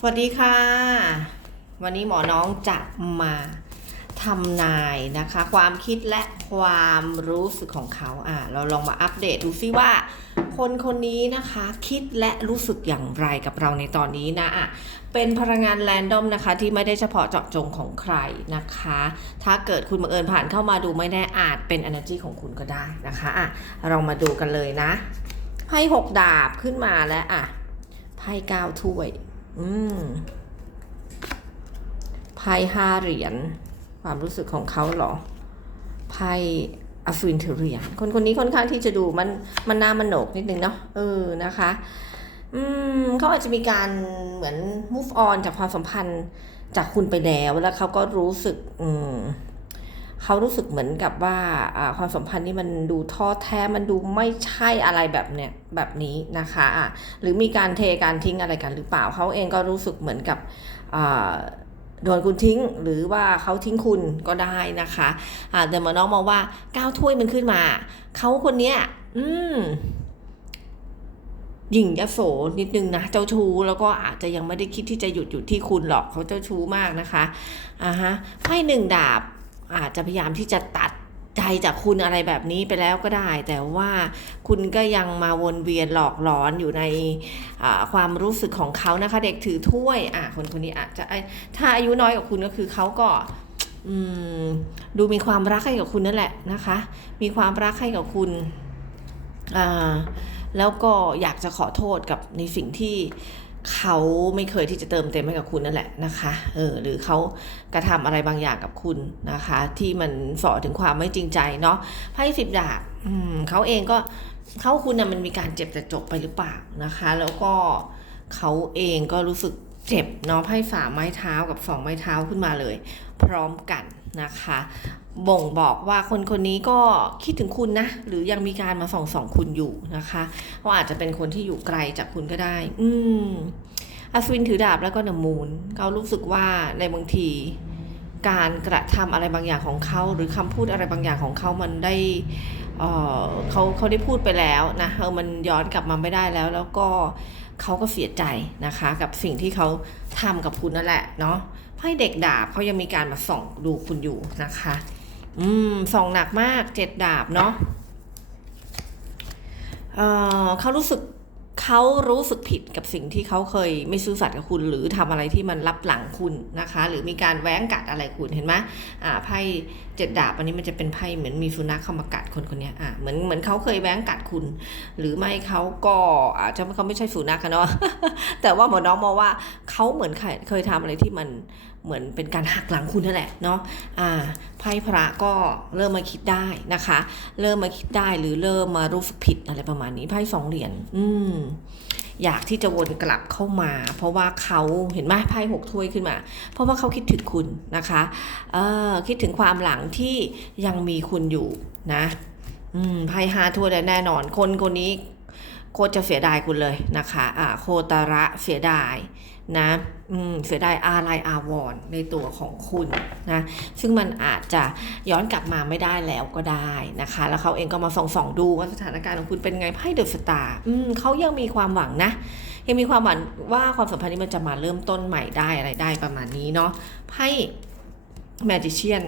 สวัสดีค่ะ วันนี้หมอน้องจะมาทำนายนะคะ ความคิดและความรู้สึกของเขาอะเราลองมาอัปเดตดูซิว่า คนคนนี้นะคะ คิดและรู้สึกอย่างไรกับเราในตอนนี้นะอะเป็นพลังงานแรนดอมนะคะ ที่ไม่ได้เฉพาะเจาะจงของใครนะคะ ถ้าเกิดคุณบังเอิญผ่านเข้ามาดูไม่แน่อาจเป็น energy ของคุณก็ได้นะคะอะเรามาดูกันเลยนะไพ่หกดาบขึ้นมาแล้วอะไพ่เก้าถ้วย อืมไพ่ห้าเหรียญความรู้สึกของเขาหรอไพ่อฟินเทเหรียญคนคนนี้ค่อนข้างที่จะดูมันมันน่ามันโหนกนิดนึงเนาะเออนะคะ อืมเขาอาจจะมีการเหมือน move on จากความสัมพันธ์จากคุณไปแล้ว แล้วเขาก็รู้สึก อืม เขารู้สึกเหมือนกับว่าความสัมพันธ์นี่มันดูท้อแท้มันดูไม่ใช่อะไรแบบเนี้ยแบบนี้นะคะะหรือมีการเทการทิ้งอะไรกันหรือเปล่าเขาเองก็รู้สึกเหมือนกับโดนคุณทิ้งหรือว่าเขาทิ้งคุณก็ได้นะคะอ่าแต่หมอน้องมองว่าก้าวถ้วยมันขึ้นมาเขาคนเนี้ยอืมหยิ่งยโสนิดนึงนะเจ้าชู้แล้วก็อาจจะยังไม่ได้คิดที่จะหยุดอยู่ที่คุณหรอกเขาเจ้าชู้มากนะคะอ่าฮะไพ่หนึ่งดาบ อาจจะพยายามที่จะตัดใจจากคุณอะไรแบบนี้ไปแล้วก็ได้ แต่ว่าคุณก็ยังมาวนเวียนหลอกหลอนอยู่ในความรู้สึกของเขานะคะ เด็กถือถ้วยอะคนคนนี้อาจจะถ้าอายุน้อยกว่าคุณก็คือเขาก็ดูมีความรักให้กับคุณนั่นแหละนะคะ มีความรักให้กับคุณแล้วก็อยากจะขอโทษกับในสิ่งที่ เขาไม่เคยที่จะเติมเต็มให้กับคุณนั่นแหละนะคะ เออ หรือเขากระทำอะไรบางอย่างกับคุณนะคะ ที่มันสอถึงความไม่จริงใจเนาะไพ่สิบดาบเขาเองก็เขาคุณนะ่ะมันมีการเจ็บแต่จบไปหรือเปล่านะคะ แล้วก็เขาเองก็รู้สึกเจ็บเนาะไพ่สามไม้เท้ากับสองไม้เท้าขึ้นมาเลย พร้อมกัน นะคะ บ่งบอกว่าคนคนนี้ก็คิดถึงคุณนะ หรือยังมีการมาส่องส่องคุณอยู่นะคะเพราะอาจจะเป็นคนที่อยู่ไกลจากคุณก็ได้ อืมอัศวินถือดาบแล้วก็นมูลเขารู้สึกว่าในบางทีการกระทำอะไรบางอย่างของเขาหรือคำพูดอะไรบางอย่างของเขามันได้เอ่อเขาเขาได้พูดไปแล้วนะเออมันย้อนกลับมาไม่ได้แล้ว แล้วก็เขาก็เสียใจนะคะ กับสิ่งที่เขาทำกับคุณนั่นแหละเนาะ ไพ่เด็กดาบเขายังมีการมาส่องดูคุณอยู่นะคะ อืมส่องหนักมากเจ็ดดาบเนาะเออเขารู้สึก เขารู้สึกผิดกับสิ่งที่เขาเคยไม่ซื่อสัตย์กับคุณ หรือทำอะไรที่มันรับหลังคุณนะคะ หรือมีการแว้งกัดอะไรคุณเห็นไหมอ่าไพ่เจ็ดดาบอันนี้มันจะเป็นไพ่เหมือนมีสุนัขเข้ามากัดคนคนนี้อ่าเหมือนเหมือนเขาเคยแว้งกัดคุณ หรือไม่เขาก็อาจจะเขาไม่ใช่สุนัขกันเนาะแต่ว่าหมอน้องมองว่าเขาเหมือนเคยเคยทำอะไรที่มัน เหมือนเป็นการหักหลังคุณนั่นแหละเนาะอ่าไพ่พระก็เริ่มมาคิดได้นะคะ เริ่มมาคิดได้หรือเริ่มมารู้สึกผิดอะไรประมาณนี้ไพ่สองเหรียญอืมอยากที่จะวนกลับเข้ามา เพราะว่าเขาเห็นไหมไพ่หกถ้วยขึ้นมา เพราะว่าเขาคิดถึงคุณนะคะเออคิดถึงความหลังที่ยังมีคุณอยู่นะอืมไพ่ห้าถ้วยแน่นอน คนคนนี้ คตรจะเสียดายคุณเลยนะคะอ่าโคตระเสียดายนะอืมเสียดายอาลัยอาวรณ์ในตัวของคุณนะซึ่งมันอาจจะย้อนกลับมาไม่ได้แล้วก็ได้นะคะ แล้วเขาเองก็มาส่องส่องๆดูว่าสถานการณ์ของคุณเป็นไงไพ่เดอะสตาร์อืมเขายังมีความหวังนะ ยังมีความหวังว่าความสัมพันธ์นี้มันจะมาเริ่มต้นใหม่ได้อะไรได้ประมาณนี้เนาะไพ่แมจิเชียน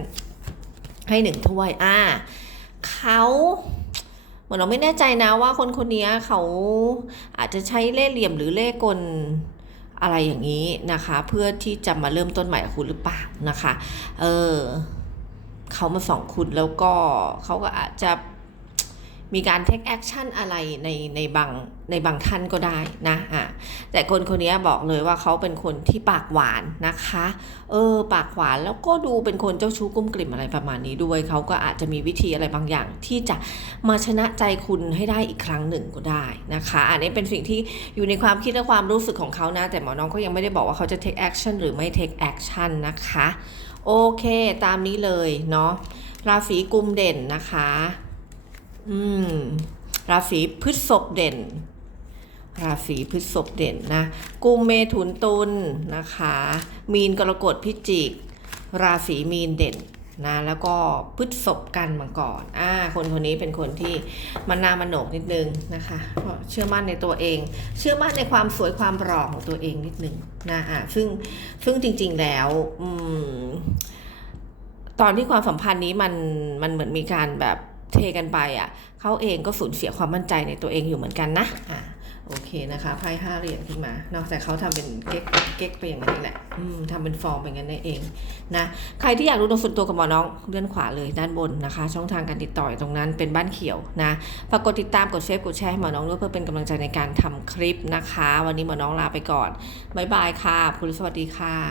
ให้หนึ่งถ้วยอ่าเขา มือนเราไม่แน่ใจนะว่าคนคนนี้เขาอาจจะใช้เล่ห์เหลี่ยมหรือเล่ห์กลอะไรอย่างนี้นะคะ เพื่อที่จะมาเริ่มต้นใหม่กับคุณหรือเปล่านะคะ เออเขามาส่องคุณแล้วก็เขาก็อาจจะ มีการ take action อะไรในในบางในบางท่านก็ได้นะอะแต่คนคนนี้บอกเลยว่าเขาเป็นคนที่ปากหวานนะคะ เออ ปากหวานแล้วก็ดูเป็นคนเจ้าชู้กุ้มกลิ่มอะไรประมาณนี้ด้วยเขาก็อาจจะมีวิธีอะไรบางอย่าง ที่จะมาชนะใจคุณให้ได้อีกครั้งหนึ่งก็ได้นะคะ อันนี้เป็นสิ่งที่อยู่ในความคิดและความรู้สึกของเขานะ แต่หมอน้องก็ยังไม่ได้บอกว่าเขาจะ take action หรือไม่ take action นะคะ โอเค ตามนี้เลยเนาะราศีกุมเด่นนะคะ อืม ราศีพฤษภเด่น ราศีพฤษภเด่นนะกุมเมถุนตุลนะคะ มีนกรกฎพิจิก ราศีมีนเด่นนะแล้วก็พฤษภกันมังกรอ่าคนคนนี้เป็นคนที่มันนามันโหนกนิดนึงนะคะเพราะเชื่อมั่นในตัวเอง เชื่อมั่นในความสวยความหล่อของตัวเองนิดนึงนะอะซึ่งซึ่งจริง ๆแล้วอืมตอนที่ความสัมพันธ์นี้มันมันเหมือนมีการแบบ เทกันไปอะเขาเองก็สูญเสียความมั่นใจในตัวเองอยู่เหมือนกันนะอะโอเคนะคะไพ่ห้าเหรียญขึ้นมา นอกจากเขาทำเป็นเก๊กเก๊กไปอย่างนี้แหละอืมทำเป็นฟอร์มไปอย่างนั้นเองนะใครที่อยากรู้ดวงส่วนตัวกับหมอน้องเลื่อนขวาเลยด้านบนนะคะ ช่องทางการติดต่อตรงนั้นเป็นบ้านเขียวนะฝากกดติดตามกดเฟซกดแชร์ให้หมอน้องด้วยเพื่อเป็นกำลังใจในการทำคลิปนะคะ วันนี้หมอน้องลาไปก่อนบ๊ายบายค่ะคุณสวัสดีค่ะ